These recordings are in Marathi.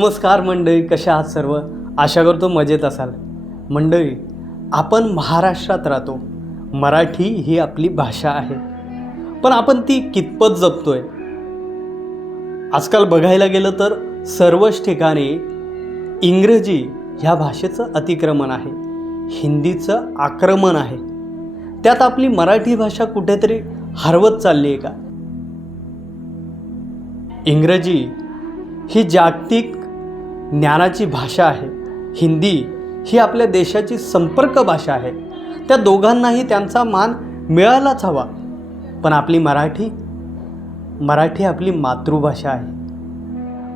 नमस्कार मंडळी कशा आहात सर्व? आशा करतो मजेत असाल. मंडळी आपण महाराष्ट्रात राहतो. मराठी ही आपली भाषा आहे. पण आपण ती कितपत जपतोय? आजकाल बघायला गेलं तर सर्वच ठिकाणी इंग्रजी ह्या भाषेचं अतिक्रमण आहे. हिंदीचं आक्रमण आहे. त्यात आपली मराठी भाषा कुठेतरी हरवत चालली आहे का? इंग्रजी ही जागतिक ज्ञानाची भाषा आहे. हिंदी ही आपल्या देशाची संपर्क भाषा आहे. त्या दोघांनाही त्यांचा मान मिळायलाच हवा. पण आपली मराठी मराठी आपली मातृभाषा आहे.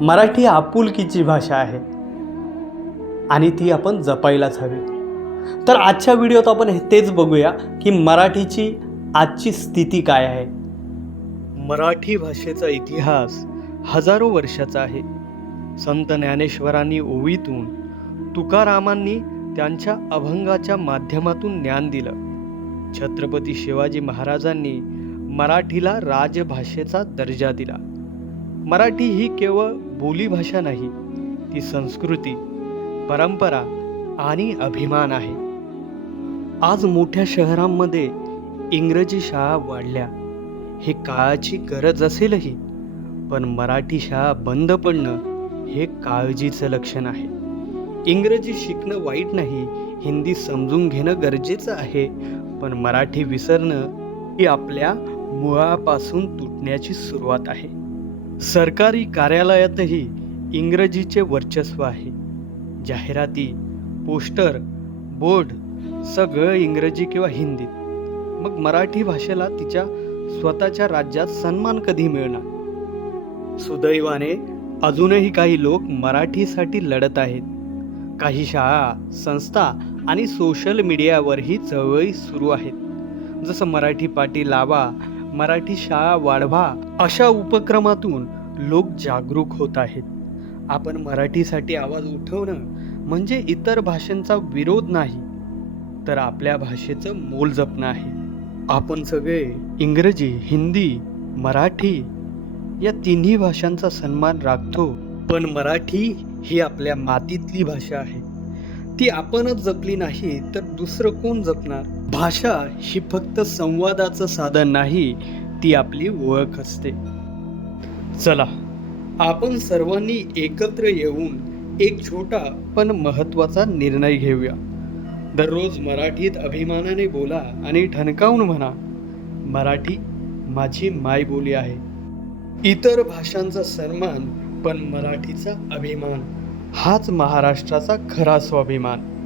मराठी आपुलकीची भाषा आहे. आणि ती आपण जपायलाच हवी. तर आजच्या व्हिडिओत आपण हे तेच बघूया की मराठीची आजची स्थिती काय आहे. मराठी भाषेचा इतिहास हजारो वर्षाचा आहे. संत ज्ञानेश्वरांनी ओवीतून तुकारामांनी त्यांच्या अभंगाच्या माध्यमातून ज्ञान दिलं. छत्रपती शिवाजी महाराजांनी मराठीला राजभाषेचा दर्जा दिला. मराठी ही केवळ बोलीभाषा नाही ती संस्कृती परंपरा आणि अभिमान आहे. आज मोठ्या शहरांमध्ये इंग्रजी शाळा वाढल्या. हे काळाची गरज असेलही पण मराठी शाळा बंद पडणं हे काळजीचं लक्षण आहे. इंग्रजी शिकणं वाईट नाही हिंदी समजून घेणं गरजेचं आहे पण मराठी विसरणं ही आपल्या मुळापासून तुटण्याची सुरुवात आहे. सरकारी कार्यालयातही इंग्रजीचे वर्चस्व आहे. जाहिराती पोस्टर बोर्ड सगळं इंग्रजी किंवा हिंदीत मग मराठी भाषेला तिच्या स्वतःच्या राज्यात सन्मान कधी मिळणार? सुदैवाने अजूनही काही लोक मराठीसाठी लढत आहेत. काही शाळा संस्था आणि सोशल मीडियावरही चळवळी सुरू आहेत. जसं मराठी पाटी लावा मराठी शाळा वाढवा अशा उपक्रमातून लोक जागरूक होत आहेत. आपण मराठीसाठी आवाज उठवणं म्हणजे इतर भाषांचा विरोध नाही तर आपल्या भाषेचं मोल जपणं आहे. आपण सगळे इंग्रजी हिंदी मराठी या तिन्ही भाषांचा सन्मान राखतो. पण मराठी ही आपल्या मातीतली भाषा आहे. ती आपणच जपली नाही तर दुसरं कोण जपणार? भाषा ही फक्त संवादाचं साधन नाही ती आपली ओळख असते. चला आपण सर्वांनी एकत्र येऊन एक छोटा पण महत्त्वाचा निर्णय घेऊया. दररोज मराठीत अभिमानाने बोला आणि ठणकावून म्हणा मराठी माझी मायबोली आहे. इतर भाषांचा सन्मान पण मराठीचा अभिमान. हाच महाराष्ट्राचा खरा स्वाभिमान.